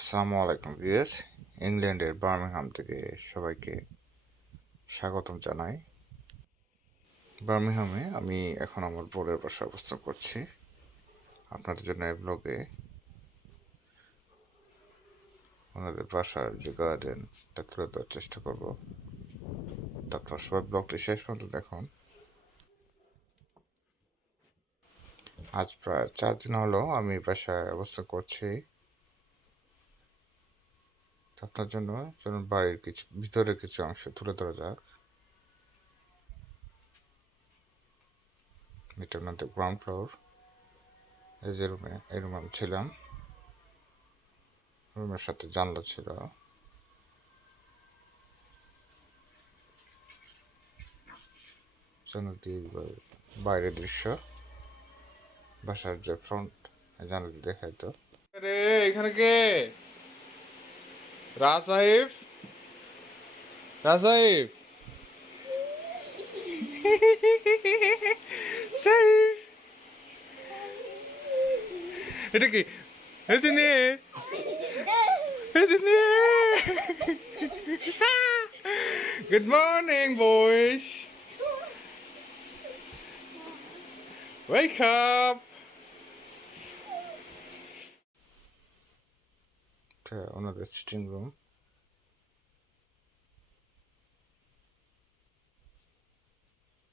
আসসালামু আলাইকুম ভিউয়ার্স, ইংল্যান্ডের বার্মিংহাম থেকে সবাইকে স্বাগতম জানাই। বার্মিংহামে আমি এখন আমার বোনের বাসায় অবস্থান করছি। আপনাদের জন্য এই ব্লগে ওনাদের বাসার যে গার্ডেনটা তুলে দেওয়ার চেষ্টা করব। তারপর সবাই ব্লগটি শেষ পর্যন্ত দেখুন। আজ প্রায় 4 দিন হলো আমি বাসায় অবস্থান করছি। আপনার জন্য চলুন বাড়ির ভিতরে কিছু অংশ তুলে ধরা যাক। এটা আপনাদের গ্রাউন্ড ফ্লোর। এই যে এই রুমে আমি ছিলাম। রুমের সাথে জানলা ছিল। জানলা দিয়ে বাইরের দৃশ্য, বাসার যে ফ্রন্ট জানলা দিয়ে দেখাইতো। রে এখানে কে? রাসাহিব রাসাহিব সাহিব, এটা কি? এসিনে এসিনে গুড মর্নিং বয়েস, ওয়েক আপ। ওনাদের সিটিং রুম।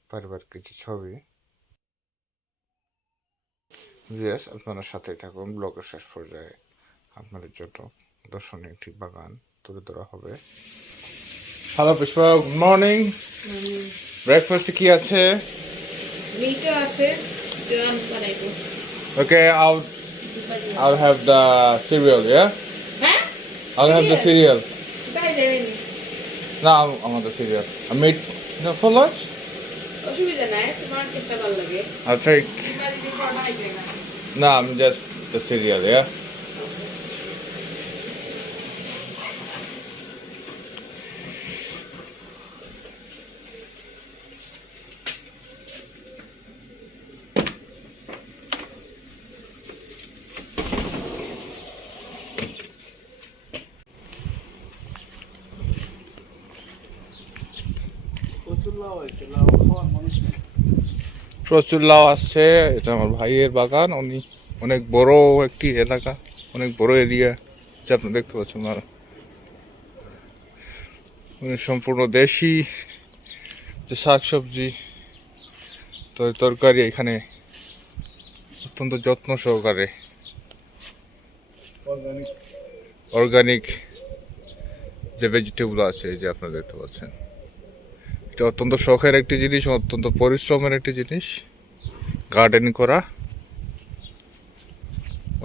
পারিবারিক কিছু ছবি। ভিউয়ার্স, আপনারা সাথেই থাকুন। ব্লগের শেষ পর্যায়ে আপনাদের জন্য দর্শনীয় একটি বাগান তুলে ধরা হবে। Hello Pushpa, good morning. ব্রেকফাস্টে কি আছে? মিটও আছে, জোয়ান বানাইবো। ওকে, I'll have the cereal, yeah? হ্যাঁ? I'll have the cereal. তাই জানি। No, I want the cereal. I made for lunch? অসুবিধা নাই, তোমার কোনটা ভালো লাগে? I'll take. বাড়ি দিয়ে খাওয়া বানাইতে না। No, I'm just the cereal, yeah? প্রচুর লাউ আসছে। এটা আমার ভাইয়ের বাগান। উনি অনেক বড় একটি এলাকা, অনেক বড় এরিয়া যা আপনি দেখতে পাচ্ছেন। উনি সম্পূর্ণ দেশি যে শাকসবজি তরকারি এখানে অত্যন্ত যত্ন সহকারে অর্গানিক যে ভেজিটেবল আছে, এই যে আপনারা দেখতে পাচ্ছেন, এটা অত্যন্ত শখের একটি জিনিস, অত্যন্ত পরিশ্রমের একটি জিনিস। গার্ডেন করা,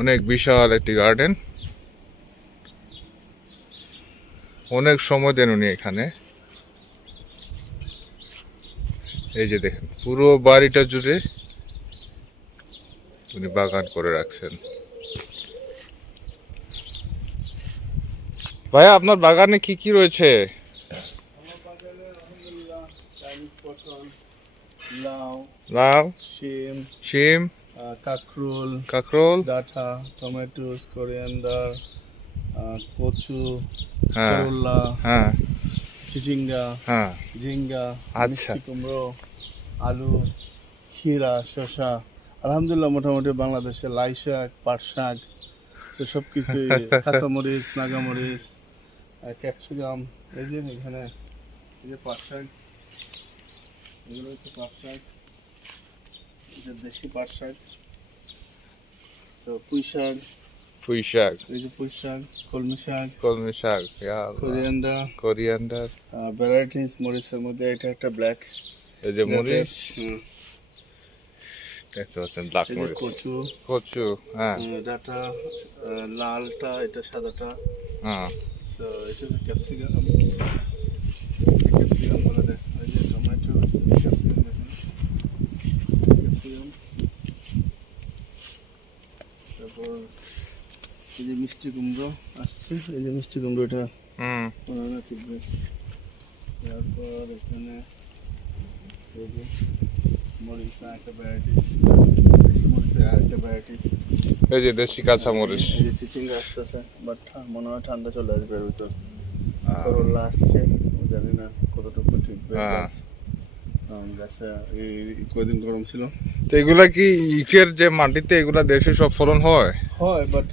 অনেক বিশাল একটি গার্ডেন, অনেক সময় দেন উনি এখানে। এই যে দেখেন, পুরো বাড়িটা জুড়ে উনি বাগান করে রাখছেন। ভাইয়া, আপনার বাগানে কি কি রয়েছে? লাউ, শিম, কাঁকরোল, ডাঁটা, টমেটোস, কোরিয়ান্ডার, কচু, হ্যাঁ করলা, হ্যাঁ চিচিঙ্গা, হ্যাঁ, ঝিঙ্গা, আচ্ছা। মিষ্টি কুমড়ো, আলু, ক্ষীরা, শসা। আলহামদুলিল্লাহ, মোটামুটি বাংলাদেশে লাই শাক, পাট শাক, তো সব কিছুই, কাঁচামরিচ, নাগামরিচ, ক্যাপসিকাম। এই যে এখানে এই যে পাট শাক, এগুলো হচ্ছে পাট শাক, এটা দেশি পাট শাক। তো পুঁই শাক, এই যে পুঁই শাক, কলমি শাক, কোরিয়ান্ডার, ভ্যারাইটিস মরিচের মধ্যে এটা একটা ব্ল্যাক, এই যে মরিচ দেখতে পাচ্ছেন, ব্ল্যাক মরিচ, কচু, হ্যাঁ, ডাটা, লালটা, এটা সাদাটা, হ্যাঁ, তো এটা হচ্ছে ক্যাপসিকাম, ক্যাপসিকাম বলে দেখ, এই যে টমেটো, ক্যাপসিকাম দেখুন, ক্যাপসিকাম। তারপর এই যে মিষ্টি কুমড়ো আসছে, এই যে মিষ্টি কুমড়ো, এটা টিপবে। তারপর এখানে এই যে মরিচ, একটা ভ্যারাইটিস দেশি মরিচের আরেকটা ভ্যারাইটিস। এই যে দেশি কাঁচামরিচ। এই যে চিচিঙ্গা আসতেছে, বাট মনে হয় ঠান্ডা চলে আসবে এর ভিতর। করলা আসছে, জানি না কতটুকু টিকবে গাছ। গাছে এই কয়দিন গরম ছিল। তো এগুলা কি ইউকের যে মাটিতে এগুলা দেশে সব ফলন হয়? হয়, বাট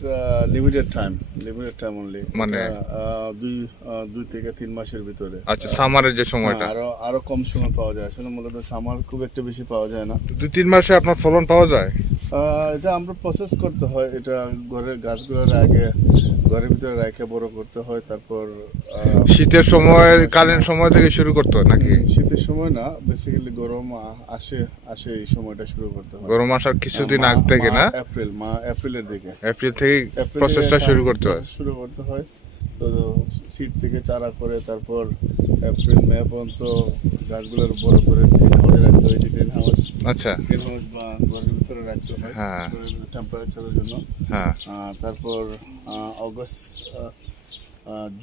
লিমিটেড টাইম অনলি। মানে? 2 থেকে 3 মাসের ভিতরে। আচ্ছা, সামারের যে সময়টা। আরো কম সময় পাওয়া যায়, আসলে মূলত সামার খুব একটা বেশি পাওয়া যায় না। 2-3 মাসে আপনার ফলন পাওয়া যায়? এটা আমরা প্রসেস করতে হয়, এটা ঘরের গাছগুলোর আগে ঘরের ভিতরে রেখে বড় করতে হয়, তারপর শীতের সময় কালীন সময় থেকে শুরু করতে হয় নাকি? শীতের সময় না, বেসিক্যালি গরম আসে এই সময়টা শুরু করতে হয়। গরম আসার কিছুদিন আগ থেকে না? এপ্রিলের দিকে। এপ্রিল থেকে প্রসেসটা শুরু করতে হয়। তো সিড থেকে চারা করে তারপর এপ্রিল মে পর্যন্ত গাছগুলোর বড় করে রাখতে হয়, গ্রিন হাউস। আচ্ছা। গ্রিন হাউস বা ঘরের ভিতরে রাখতে হয় টেম্পারেচারের জন্য। হ্যাঁ। তারপর অগস্ট,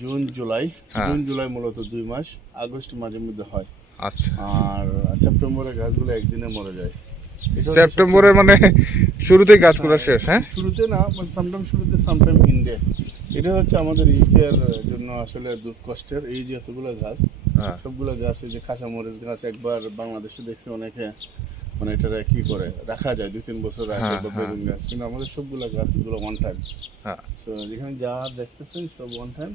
জুন জুলাই মূলত 2 মাস। আগস্ট মাঝে মধ্যে হয়। আচ্ছা। আর সেপ্টেম্বরে গাছগুলো একদিনে মরে যায়। সেপ্টেম্বরের মানে শুরুতেই গাছগুলো শেষ? হ্যাঁ, শুরুতে না, সামটাইম শুরুতে, সামটাইম ইন্ডে। এটা হচ্ছে আমাদের ইউকের জন্য আসলে দুঃখ কষ্টের। এই যে এতগুলো গাছ, সবগুলো গাছ, এই যে কাঁচামরিচ গাছ, একবার বাংলাদেশে দেখছি অনেকে মানে এটারা কি করে রাখা যায় 2-3 বছর রাখে, বা বেগুন গাছ, কিন্তু আমাদের সবগুলো গাছ এগুলো ওয়ান টাইম। সো যেখানে যা দেখতেছেন সব ওয়ান টাইম,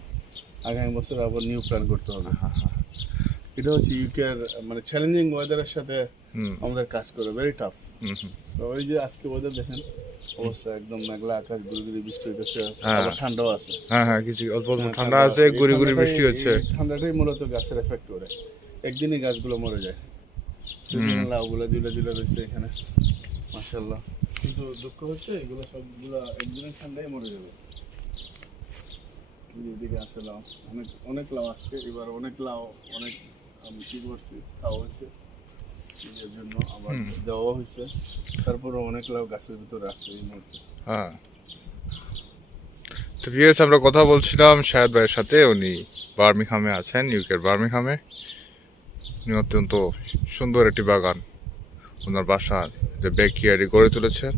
আগামী বছর আবার নিউ প্ল্যান করতে হবে। এটা হচ্ছে ইউকের মানে চ্যালেঞ্জিং ওয়েদারের সাথে আমাদের কাজ করে, ভেরি টাফ। তো ওই যে আজকে ওয়েদার দেখেন, অবস্থা একদম মেঘলা আকাশ, গুড়ি বৃষ্টি হইতেছে, আবার ঠান্ডাও আছে। হ্যাঁ, কিছু অল্প অল্প ঠান্ডা আছে, গুড়ি বৃষ্টি হচ্ছে। ঠান্ডাটাই মূলত গাছের এফেক্ট করে, একদিনই গাছগুলো মরে যায়। লাউগুলো ঝুলে রয়েছে এখানে, মাশাআল্লাহ। কিন্তু দুঃখ হচ্ছে এগুলো সবগুলো একদিনের ঠান্ডায় মরে যাবে। এদিকে আছে লাউ, অনেক লাউ আসছে এবার, অনেক আমি কি করছি, খাওয়া হয়েছে নিজের জন্য, আবার দেওয়া হয়েছে। তারপরে অনেক লাউ গাছের ভিতরে আছে এই মুহূর্তে। তো ভিউয়ার্স, আমরা কথা বলছিলাম শাহেদ ভাইয়ের সাথে। উনি বার্মিংহামে আছেন, ইউকের বার্মিংহামে। উনি অত্যন্ত সুন্দর একটি বাগান ওনার বাসার যে ব্যাকইয়ার্ডে গড়ে তুলেছেন।